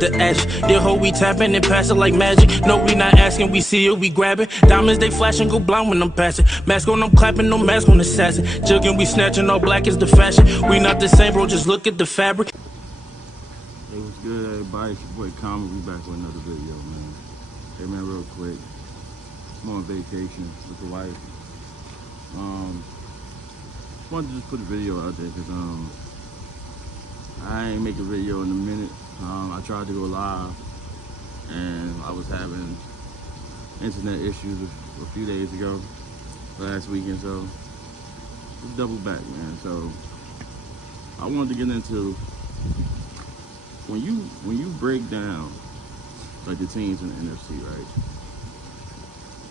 with the ash. The hoe we tapping and pass it like magic. No, we not asking, we see it, we grab it. Diamonds they flashing, go blind when I'm passing. Mask on, I'm clapping, no mask on assassin. Jugging, we snatching, all black is the fashion. We not the same, bro, just look at the fabric. Hey, what's good, everybody? It's your boy Common. We back with another video, man. Hey, man, real quick. I'm on vacation with the wife. Wanted to just put a video out there because I ain't make a video in a minute. I tried to go live and I was having internet issues a few days ago, last weekend, so just double back, man. So I wanted to get into when you break down like the teams in the NFC, right?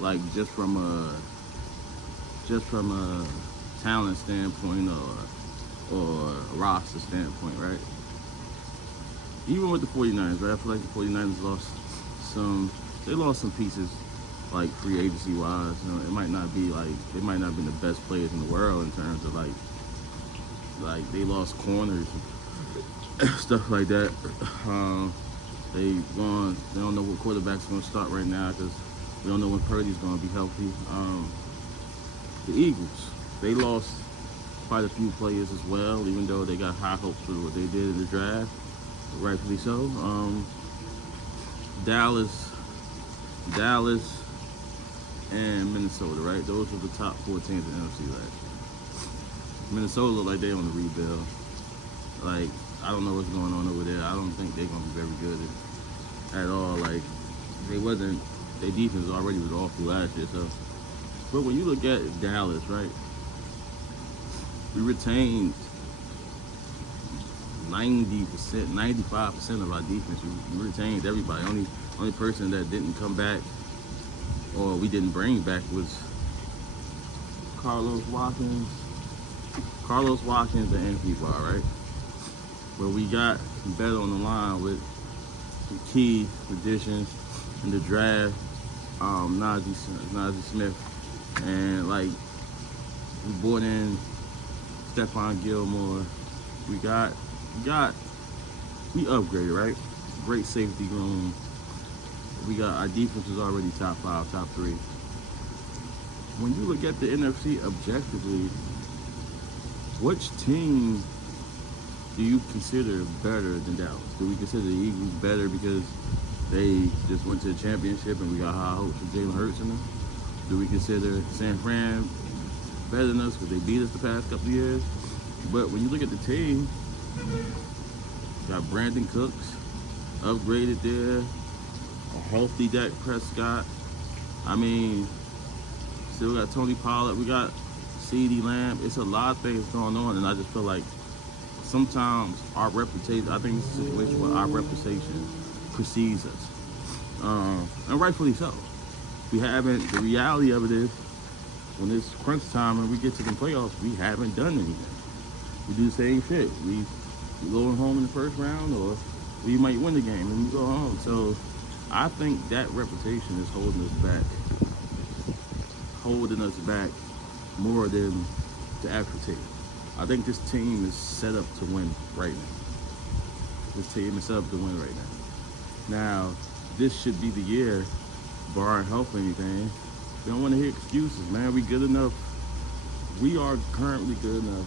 Like just from a talent standpoint or a roster standpoint, right? Even with the 49ers, right? I feel like the 49ers lost some pieces, like free agency wise. You know, it might not be the best players in the world in terms of like they lost corners and stuff like that. They don't know what quarterback's gonna start right now because we don't know when Purdy's gonna be healthy. The Eagles, they lost quite a few players as well, even though they got high hopes for what they did in the draft, rightfully so. Dallas, and Minnesota, right? Those are the top 4 teams in the NFC last year. Minnesota look like they're on the rebuild. Like, I don't know what's going on over there. I don't think they're gonna be very good at all. Like, their defense already was awful last year, so. But when you look at Dallas, right, we retained 90%, 95% of our defense. We retained everybody. Only person that didn't come back or we didn't bring back was Carlos Watkins and Anthony Barr, right? Where we got better on the line with some key additions in the draft, Najee Smith, and like we brought in Stephon Gilmore. We upgraded, right? Great safety room. Our defense is already top 5, top 3. When you look at the NFC objectively, which team do you consider better than Dallas? Do we consider the Eagles better because they just went to the championship and we got high hopes for Jalen Hurts in them? Do we consider San Fran better than us because they beat us the past couple of years? But when you look at the team, got Brandon Cooks upgraded there, a healthy Dak Prescott. I mean, still got Tony Pollard. We got CeeDee Lamb. It's a lot of things going on, and I just feel like sometimes our reputation, I think it's a situation where our reputation precedes us. And rightfully so. The reality of it is, when it's crunch time and we get to the playoffs, we haven't done anything. We do the same shit. We go home in the first round, or we might win the game and we go home. So I think that reputation is holding us back more than the actual team. I think this team is set up to win right now. Now, this should be the year, barring health or anything. We don't want to hear excuses, man. We good enough. We are currently good enough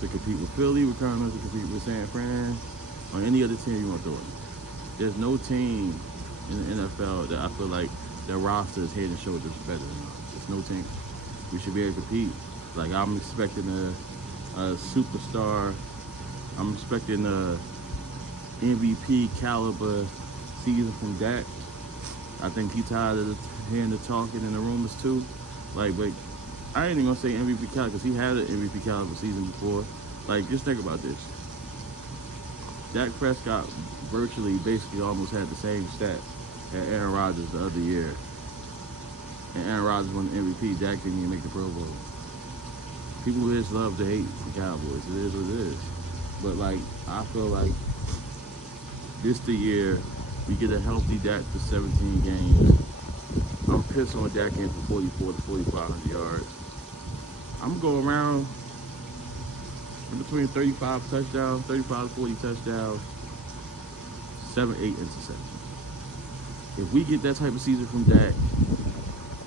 to compete with Philly. We're currently enough to compete with San Fran or any other team you want to throw in. There's no team in the NFL that I feel like their roster is head and shoulders better than us. There's no team. We should be able to compete. Like, I'm expecting a superstar. I'm expecting a MVP caliber season from Dak. I think he's tired of hearing the talking and the rumors too. Like, but I ain't even gonna say MVP caliber because he had an MVP caliber season before. Like, just think about this. Dak Prescott basically almost had the same stats as Aaron Rodgers the other year. And Aaron Rodgers won the MVP. Dak didn't even make the Pro Bowl. People just love to hate the Cowboys. It is what it is. But like, I feel like this the year we get a healthy Dak for 17 games. I'm pissed on Dak in for 44 to 4,500 yards. I'm going to go around in between 35 to 40 touchdowns, 7, 8 interceptions. If we get that type of season from Dak,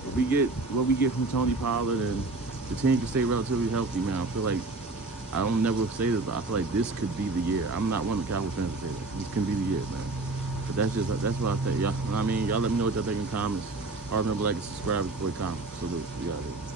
if we get what we get from Tony Pollard, and the team can stay relatively healthy, man, I feel like, I don't never say this, but I feel like this could be the year. I'm not one of the Cowboys fans to say that. This can be the year, man. But that's what I think. Y'all, I mean, y'all let me know what y'all think in the comments. Always remember, like and subscribe, boy, comment. Salute. We got it.